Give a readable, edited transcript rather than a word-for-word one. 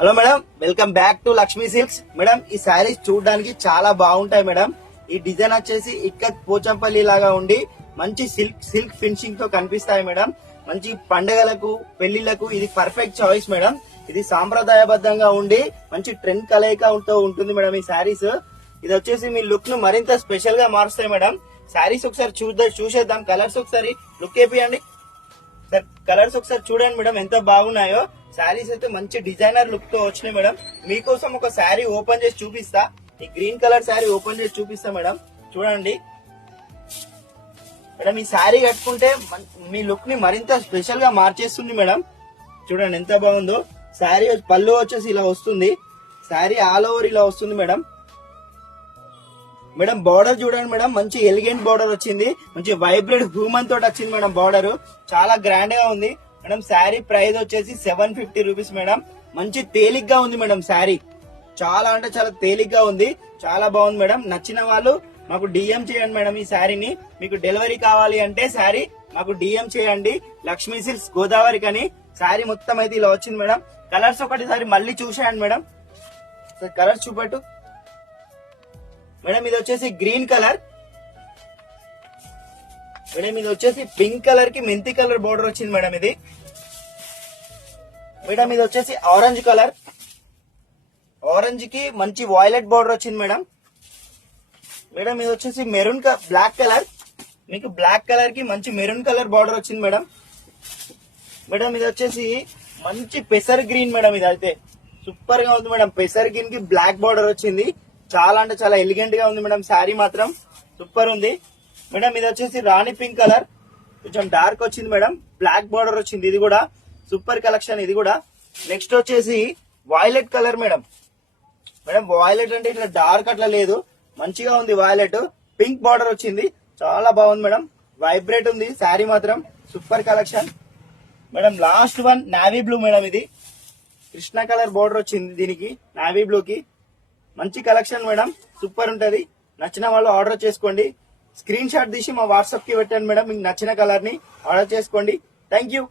Hello madam, welcome back to Lakshmi silks. Madam ఈ శారీస్ చూడడానికి చాలా బాగుంటాయి మేడం. ఈ డిజైన్ వచ్చేసి ఇక్కత్ పోచంపల్లి లాగా ఉండి మంచి సిల్క్ ఫినిషింగ్ తో కనిపిస్తాయి మేడం. మంచి పండుగలకు పెళ్లిళ్లకు ఇది పర్ఫెక్ట్ చాయిస్ మేడం. ఇది సాంప్రదాయబద్ధంగా ఉండి మంచి ట్రెండ్ కలయికతో ఉంటుంది మేడం. ఈ శారీస్ ఇది వచ్చేసి మీ లుక్ ను మరింత స్పెషల్ గా మారుస్తాయి మేడం. శారీస్ ఒకసారి చూసేద్దాం. కలర్స్ ఒకసారి లుక్ వేపియండి సార్. కలర్స్ ఒకసారి చూడండి మేడం ఎంత బాగున్నాయో. శారీస్ అయితే మంచి డిజైనర్ లుక్ తో వచ్చినాయి మేడం. మీకోసం ఒక శారీ ఓపెన్ చేసి చూపిస్తా. ఈ గ్రీన్ కలర్ శారీ ఓపెన్ చేసి చూపిస్తా మేడం. చూడండి మేడం, ఈ శారీ కట్టుకుంటే మీ లుక్ ని మరింత స్పెషల్ గా మార్చేస్తుంది మేడం. చూడండి ఎంత బాగుందో. శారీ పళ్ళు వచ్చేసి ఇలా వస్తుంది. శారీ ఆల్ ఓవర్ ఇలా వస్తుంది మేడం. మేడం బార్డర్ చూడండి మేడం, మంచి ఎలిగెంట్ బార్డర్ వచ్చింది. మంచి వైబ్రెంట్ హ్యూమన్ తోటి వచ్చింది మేడం. బార్డర్ చాలా గ్రాండ్ గా ఉంది మేడం. శారీ ప్రైస్ వచ్చేసి 750 రూపీస్ మేడం. మంచి తేలిగ్గా ఉంది మేడం. శారీ చాలా అంటే చాలా తేలిగ్గా ఉంది. చాలా బాగుంది మేడం. నచ్చిన వాళ్ళు మాకు డిఎం చేయండి మేడం. ఈ శారీని మీకు డెలివరీ కావాలి అంటే శారీ మాకు డిఎం చేయండి. లక్ష్మీ సిల్క్స్ గోదావరి కని శారీ మొత్తం అయితే ఇలా వచ్చింది మేడం. కలర్స్ ఒకటిసారి మళ్ళీ చూసేయండి మేడం. కలర్స్ చూపెట్టు మేడం. ఇది వచ్చేసి గ్రీన్ కలర్ మేడం. ఇది వచ్చేసి పింక్ కలర్ కి మెంతి కలర్ బోర్డర్ వచ్చింది మేడం. ఇది మేడం ఇది వచ్చేసి ఆరెంజ్ కలర్. ఆరెంజ్ కి మంచి వాయిలెట్ బోర్డర్ వచ్చింది మేడం. మేడం ఇది వచ్చేసి మెరూన్ బ్లాక్ కలర్. మీకు బ్లాక్ కలర్ కి మంచి మెరూన్ కలర్ బార్డర్ వచ్చింది మేడం. మేడం ఇది వచ్చేసి మంచి పెసర్ గ్రీన్ మేడం. ఇది అయితే సూపర్ గా ఉంది మేడం. పెసర్ గ్రీన్ కి బ్లాక్ బార్డర్ వచ్చింది. చాలా అంటే చాలా ఎలిగెంట్ గా ఉంది మేడం. శారీ మాత్రం సూపర్ ఉంది మేడం. ఇది వచ్చేసి రాణి పింక్ కలర్, కొంచెం డార్క్ వచ్చింది మేడం. బ్లాక్ బార్డర్ వచ్చింది. ఇది కూడా సూపర్ కలెక్షన్. ఇది కూడా నెక్స్ట్ వచ్చేసి violet colour madam. Madam violet అంటే ఇట్లా డార్క్ అట్లా లేదు, మంచిగా ఉంది వాయిలెట్. పింక్ బార్డర్ వచ్చింది. చాలా బాగుంది మేడం. వైబ్రేట్ ఉంది శారీ మాత్రం. Super collection madam. Last one navy blue madam. ఇది కృష్ణ కలర్ బార్డర్ వచ్చింది దీనికి, నావీ బ్లూ కి. మంచి కలెక్షన్ మేడం. సూపర్ ఉంటది. నచ్చిన వాళ్ళు ఆర్డర్ చేసుకోండి. స్క్రీన్ షాట్ తీసి మా వాట్సాప్ కి పెట్టండి మేడం. మీకు నచ్చిన కలర్ ని ఆర్డర్ చేసుకోండి. Thank you.